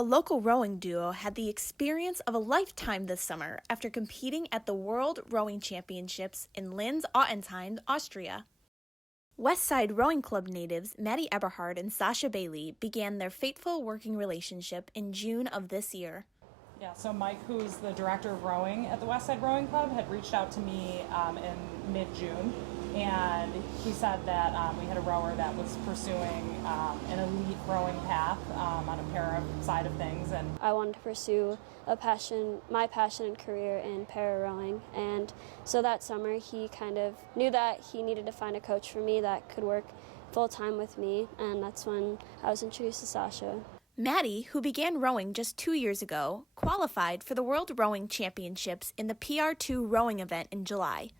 A local rowing duo had the experience of a lifetime this summer after competing at the World Rowing Championships in Linz, Ottenstein, Austria. Westside Rowing Club natives Maddie Eberhard and Sasha Bailey began their fateful working relationship in June of this year. Yeah, so Mike, who's the director of rowing at the Westside Rowing Club, had reached out to me in mid-June, and he said that we had a rower that was pursuing an elite rowing path on a para side of things. And I wanted to pursue my passion and career in para rowing, and so that summer he kind of knew that he needed to find a coach for me that could work full-time with me, and that's when I was introduced to Sasha. Maddie, who began rowing just 2 years ago, qualified for the World Rowing Championships in the PR2 rowing event in July.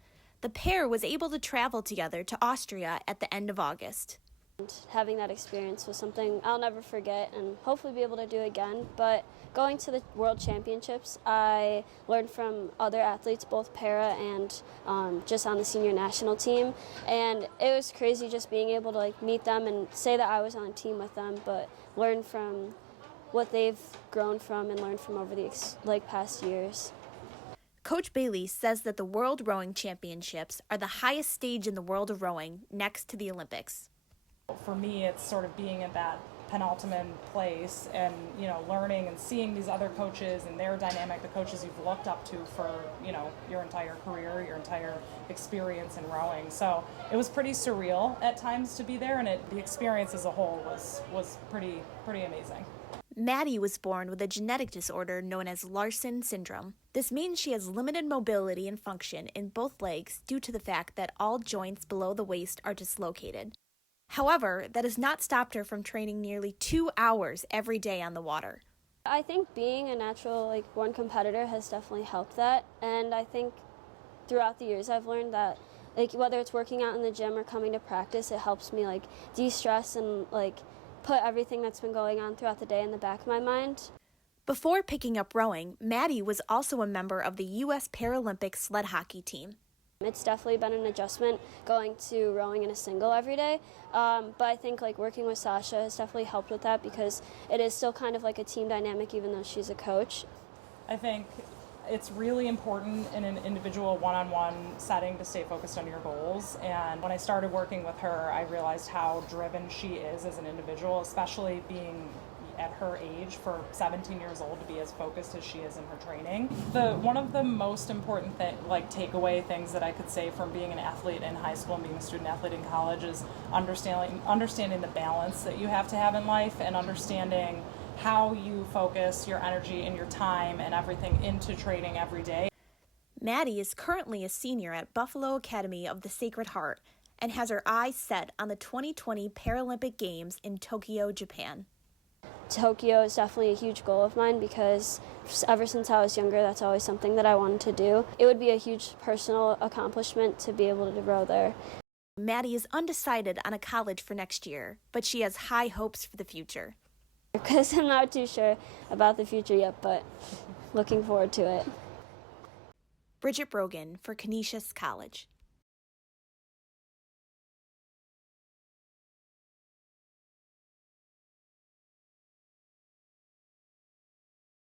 The pair was able to travel together to Austria at the end of August. And having that experience was something I'll never forget and hopefully be able to do again. But going to the World Championships, I learned from other athletes, both para and just on the senior national team. And it was crazy just being able to meet them and say that I was on a team with them, but learn from what they've grown from and learned from over the past years. Coach Bailey says that the World Rowing Championships are the highest stage in the world of rowing next to the Olympics. For me, it's sort of being at that penultimate place and, learning and seeing these other coaches and their dynamic, the coaches you've looked up to for, your entire career, your entire experience in rowing. So it was pretty surreal at times to be there, and the experience as a whole was pretty amazing. Maddie was born with a genetic disorder known as Larsen syndrome. This means she has limited mobility and function in both legs due to the fact that all joints below the waist are dislocated. However, that has not stopped her from training nearly 2 hours every day on the water. I think being a natural born competitor has definitely helped that, and I think throughout the years I've learned that whether it's working out in the gym or coming to practice, it helps me de-stress and put everything that's been going on throughout the day in the back of my mind. Before picking up rowing, Maddie was also a member of the U.S. Paralympic sled hockey team. It's definitely been an adjustment going to rowing in a single every day, but I think working with Sasha has definitely helped with that because it is still kind of a team dynamic even though she's a coach. I think it's really important in an individual one-on-one setting to stay focused on your goals, and when I started working with her, I realized how driven she is as an individual, especially being at her age, for 17 years old, to be as focused as she is in her training. One of the most important takeaway things that I could say from being an athlete in high school and being a student athlete in college is understanding the balance that you have to have in life and understanding how you focus your energy and your time and everything into training every day. Maddie is currently a senior at Buffalo Academy of the Sacred Heart and has her eyes set on the 2020 Paralympic Games in Tokyo, Japan. Tokyo is definitely a huge goal of mine because ever since I was younger, that's always something that I wanted to do. It would be a huge personal accomplishment to be able to row there. Maddie is undecided on a college for next year, but she has high hopes for the future. Because I'm not too sure about the future yet, but looking forward to it. Bridget Brogan for Canisius College.